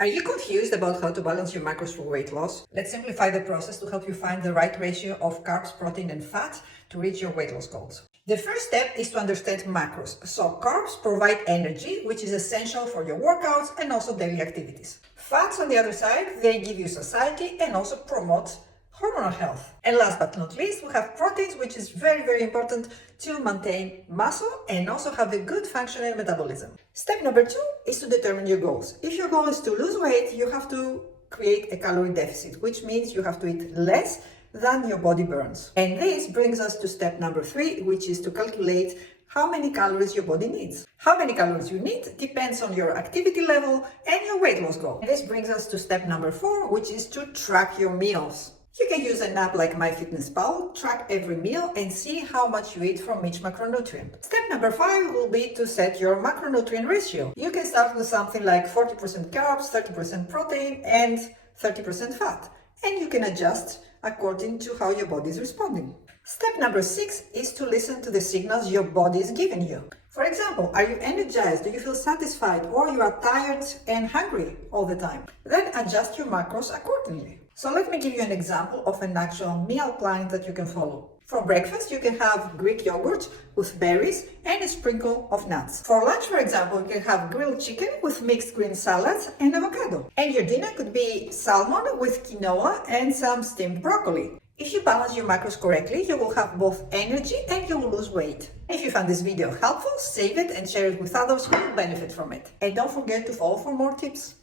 Are you confused about how to balance your macros for weight loss? Let's simplify the process to help you find the right ratio of carbs, protein, and fat to reach your weight loss goals. The first step is to understand macros. So carbs provide energy, which is essential for your workouts and also daily activities. Fats, on the other side, they give you satiety and also promote hormonal health. And last but not least, we have proteins, which is very important to maintain muscle and also have a good functioning metabolism. Step number 2 is to determine your goals. If your goal is to lose weight, you have to create a calorie deficit, which means you have to eat less than your body burns. And this brings us to step number 3, which is to calculate how many calories your body needs. How many calories you need depends on your activity level and your weight loss goal. And this brings us to step number 4, which is to track your meals. You can use an app like MyFitnessPal, track every meal and see how much you eat from each macronutrient. Step number 5 will be to set your macronutrient ratio. You can start with something like 40% carbs, 30% protein and 30% fat. And you can adjust according to how your body is responding. Step number 6 is to listen to the signals your body is giving you. For example, are you energized? Do you feel satisfied? Or you are tired and hungry all the time? Then adjust your macros accordingly. So let me give you an example of an actual meal plan that you can follow. For breakfast, you can have Greek yogurt with berries and a sprinkle of nuts. For lunch, for example, you can have grilled chicken with mixed green salads and avocado. And your dinner could be salmon with quinoa and some steamed broccoli. If you balance your macros correctly, you will have both energy and you will lose weight. If you found this video helpful, save it and share it with others who will benefit from it. And don't forget to follow for more tips.